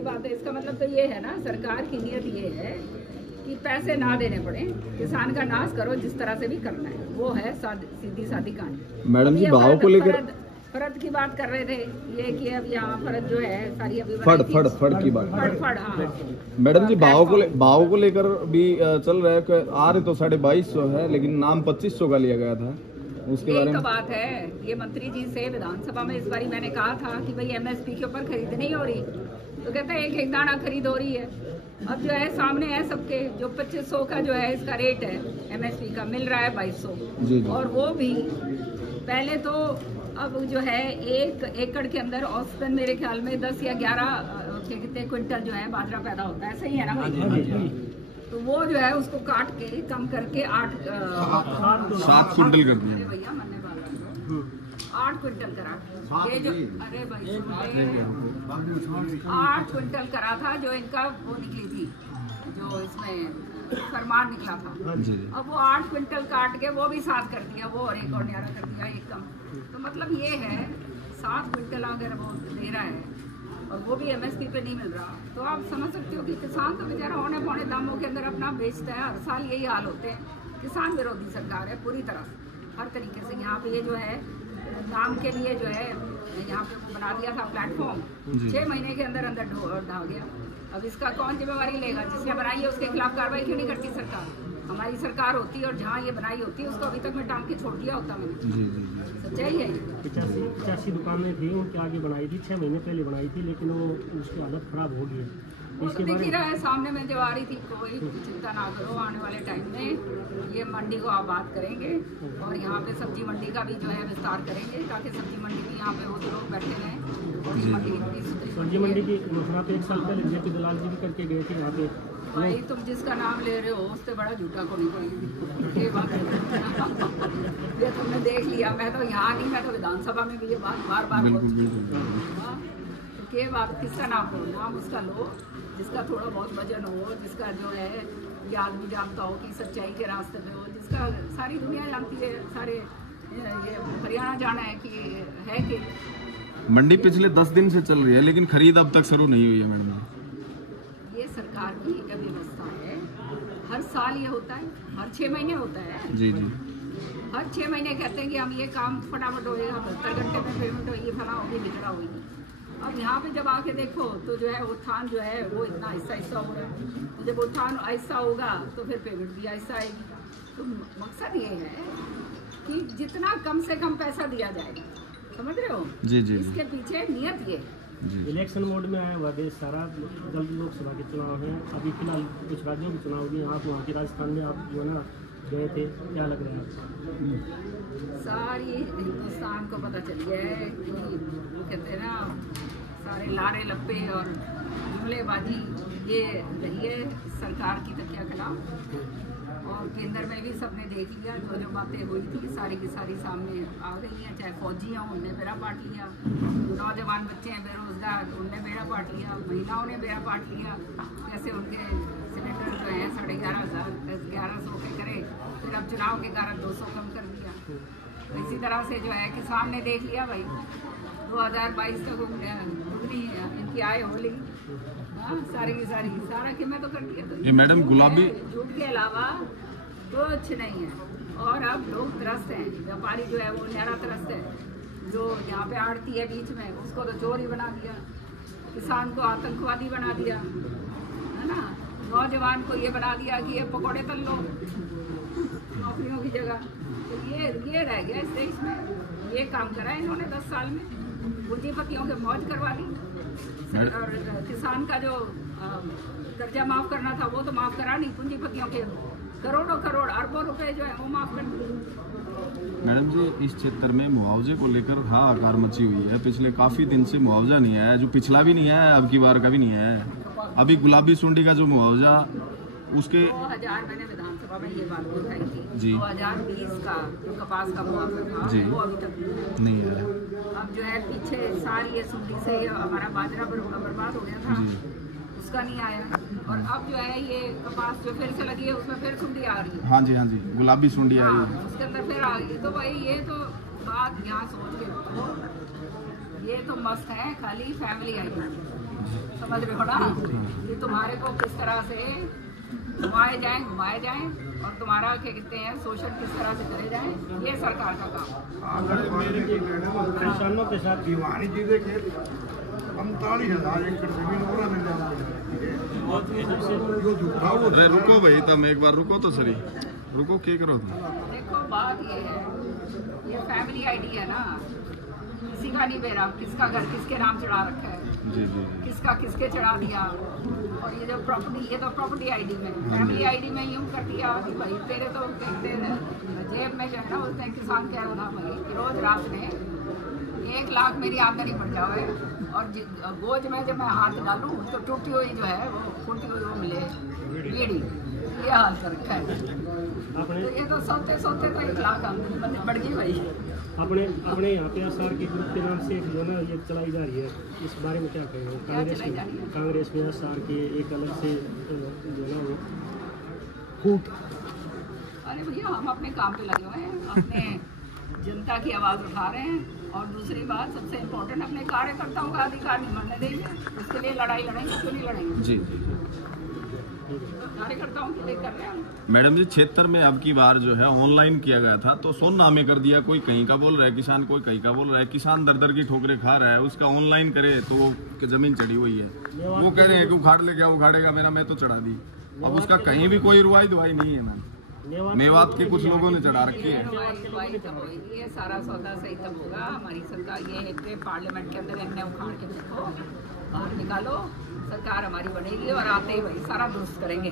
की बात है, इसका मतलब तो ये है ना, सरकार की नीयत ये है कि पैसे ना देने पड़े, किसान का नाश करो जिस तरह से भी करना है, वो है सीधी सादी कहानी। मैडम जी भाव को लेकर फर्द की बात कर रहे थे, ये कि अब यहाँ फर्द जो है सारी अभी फड़ की बात, हाँ। मैडम जी भाव को लेकर भी चल रहा है, आ रहे तो 2250 है, लेकिन नाम 2500 का लिया गया था, उसके बारे में तो बात है। ये मंत्री जी से विधानसभा में इस बारी मैंने कहा था कि भाई MSP के ऊपर खरीद नहीं हो रही, तो कहते हैं एक दाना खरीद हो रही है। अब जो है सामने है सबके, जो 2500 का जो है इसका रेट है MSP का, मिल रहा है 2200, और वो भी पहले तो अब जो है 1 एकड़ के अंदर औसतन मेरे ख्याल में 10 या 11 कितने क्विंटल जो है बाजरा पैदा होता है, सही है ना भाई? तो वो जो है उसको काट के कम करके 7 क्विंटल कर दिया भैया, मरने वाला 8 क्विंटल करा, ये जो अरे भाई 8 क्विंटल करा था जो इनका वो निकली थी, जो इसमें फरमान निकला था। अब वो 8 क्विंटल काट के वो भी 7 कर दिया, वो और एक और न्यारा कर दिया, एक कम। तो मतलब ये है 7 क्विंटल अगर वो दे रहा है और वो भी MSP पे नहीं मिल रहा, तो आप समझ सकते हो कि किसान तो बेचारा औने पौने दामों के अंदर अपना बेचता है। हर साल यही हाल होते हैं। किसान विरोधी सरकार है पूरी तरह से, हर तरीके से। यहाँ पे ये जो है नाम के लिए जो है यहाँ पे वो बना दिया था प्लेटफॉर्म, 6 महीने के अंदर अंदर ढह गया। अब इसका कौन जिम्मेवारी लेगा? जिसने बनाई है उसके खिलाफ कार्रवाई क्यों नहीं करती सरकार? हमारी सरकार होती और जहाँ ये बनाई होती उसको अभी तक मैं टांग के छोड़ दिया होता मैंने। सच्चाई है। 85 दुकानें थी उनके आगे बनाई थी, 6 महीने पहले बनाई थी, लेकिन वो उसकी हालत खराब हो गई है। इसके दिख ही रहा है सामने में जो आ रही थी। कोई चिंता ना करो, आने वाले टाइम में ये मंडी को आबाद करेंगे और यहाँ पे सब्जी मंडी का भी जो है विस्तार करेंगे, ताकि सब्जी मंडी भी यहाँ पे वो लोग बैठे रहें और ये मंडी सब्जी मंडी की घोषणा तो 1 साल पहले जेपी दलाल जी भी करके गए थे यहाँ पे। भाई तुम जिसका नाम ले रहे हो उससे बड़ा झूठा को नहीं कोई। ये बात ये तुमने देख लिया। मैं तो यहाँ नहीं, मैं तो विधानसभा में भी ये बात बार बार बोलती हूँ। के बात किसका नाम लो? नाम उसका लो जिसका थोड़ा बहुत वजन हो, जिसका जो है ये आदमी जानता हो कि सच्चाई के रास्ते पे हो, जिसका सारी दुनिया जानती है, सारे ये हरियाणा जाना है कि मंडी पिछले 10 दिन से चल रही है, लेकिन खरीद अब तक शुरू नहीं हुई है मैडम। ये सरकार की व्यवस्था है, हर साल ये होता है, हर 6 महीने होता है। जी हर 6 महीने कहते हैं कि हम ये काम फटाफट होएगा, 72 घंटे में पेमेंट होगी, फला होगी, निकला होगी। अब यहाँ पे जब आके देखो तो जो है उत्थान जो है वो इतना आहिस्ता हो रहा है। तो जब उत्थान आहिस्ता होगा तो फिर पेमेंट भी आहिस्ता आएगी। तो मकसद ये है कि जितना कम से कम पैसा दिया जाएगा, समझ रहे हो? जी। इसके पीछे नियत ये। इलेक्शन मोड में आया हुआ देश सारा, जल्द लोकसभा के चुनाव हैं, अभी फिलहाल कुछ राज्यों के चुनाव भी। आप वहाँ के राजस्थान में आप जो है ना गए थे, क्या लग रहा है आपको? सारी हिंदुस्तान को पता चल गया है कि वो कहते हैं ना, सारे लारे लप्पे और जुमलेबाजी ये रही है सरकार की तकिया खिलाफ। और केंद्र में भी सबने देख लिया, जो बातें हुई थी सारी की सारी सामने आ गई हैं। चाहे फौजी हों, उनने बेड़ा पाट लिया, नौजवान बच्चे हैं बेरोजगार, उनने बेड़ा पाट लिया, महिलाओं ने बेड़ा पाट लिया। कैसे उनके सिलेंडर जो है 11,500 के करे, फिर अब चुनाव के कारण 200 कम कर दिया। इसी तरह से जो है किसान ने देख लिया भाई 2022 तक दुगनी इनकी आय हो ली। सारी की सारी सारा कि मैं तो कर दिया। तो ये मैडम गुलाबी झूठ के अलावा कुछ नहीं है। और अब लोग त्रस्त हैं, व्यापारी जो है वो न्यारा त्रस्त है। जो यहाँ पे आड़ती है बीच में, उसको तो चोर ही बना दिया, किसान को आतंकवादी बना दिया, है ना। नौजवान को ये बना दिया कि ये पकौड़े तल लो नौकरियों की जगह। तो ये रह गया इस देश में। ये काम करा इन्होंने 10 साल में, पूंजीपतियों के मौज करवा दी। और किसान का जो कर्जा माफ करना था वो तो माफ करा नहीं, पूंजीपतियों के करोड़ों करोड़ अरबों रुपए जो है वो माफ कर दिए। मैडम जी, इस क्षेत्र में मुआवजे को लेकर हाहाकार मची हुई है। पिछले काफी दिन से मुआवजा नहीं आया, जो पिछला भी नहीं है, अब की बार का भी नहीं है। अभी गुलाबी सुंडी का जो मुआवजा उसके 2000 मैंने विधानसभा में ये बात बताई थी जी। 2020 का जो कपास का मुआवजा था वो अभी तक नहीं है। अब जो है पीछे साल ये सुंडी से हमारा बाजरा बर्बाद हो गया था, उसका नहीं आया। और अब जो है ये कपास जो फिर से लगी है उसमें फिर सुंडी आ रही है। हाँ जी, गुलाबी सुंडी आई है, उसके अंदर फिर आ गई। तो भाई ये तो बात यहाँ सोच के, ये तो मस्त है, खाली फैमिली आई समझ रहे हो ना कि तुम्हारे को किस तरह से घुमाए जाएं और तुम्हारा क्या कहते हैं शोषण किस तरह से करे जाए, ये सरकार का काम। किसानों के साथ दीवानी चीजें के 45,000 एकड़ जमीन और जो झूठा वो अरे रुको भाई, तुम एक बार रुको तो सही, रुको क्या करो तुम। देखो बात ये है, ये फैमिली आईडी है ना, किसी का नहीं बेरा, किसका घर किसके नाम चढ़ा रखा है, जी जी किसका किसके चढ़ा दिया। और ये जो प्रॉपर्टी, ये तो प्रॉपर्टी आईडी में, फैमिली आईडी में यूँ कर दिया कि भाई तेरे तो कहते जेब में जो है ना बोलते हैं किसान कह रहा ना भाई कि रोज रात में 1 लाख मेरी आमदनी बढ़ जाए और बोझ में जब मैं हाथ डालूं तो टूटी हुई जो है वो फूटी हुई वो मिले बीड़ी, ये हाल कर रखा है। तो ये तो सोते सोते तो 1 लाख आमदनी बढ़ गई भाई। अपने यहाँ पे आसार के ग्रुप के नाम से एक जो ना ये चलाई जा रही है, इस बारे में क्या कहेंगे? कांग्रेस में आसार के एक अलग से जो ना वो फूट। अरे भैया हम अपने काम पे लगे हुए हैं, अपने जनता की आवाज़ उठा रहे हैं। और दूसरी बात सबसे इम्पोर्टेंट, अपने कार्यकर्ताओं का अधिकार नहीं मरने देंगे, उसके लिए लड़ाई लड़ेंगे, क्यों नहीं लड़ेंगे? जी जी कार्यकर्ताओं के लिए कर रहे हैं। मैडम जी, क्षेत्र में अब की बार जो है ऑनलाइन किया गया था तो सोननामे कर दिया, कोई कहीं का बोल रहा है किसान, कोई कहीं का बोल रहा है किसान, दर दर की ठोकरें खा रहा है, उसका ऑनलाइन करे तो वो जमीन चढ़ी हुई है, वो कह रहे हैं कि उखाड़ ले, क्या उखाड़ेगा मेरा, मैं तो चढ़ा दी। अब उसका कहीं भी कोई रुआई दुआई नहीं है मैम, मेवात के कुछ लोगों ने चढ़ा रखी है। ये सारा सौदा सही तब होगा, हमारी सरकार ये है कि पार्लियामेंट के अंदर इन्हें उखाड़ के देखो, बाहर निकालो, सरकार हमारी बनेगी और आते ही वही सारा दुरुस्त करेंगे।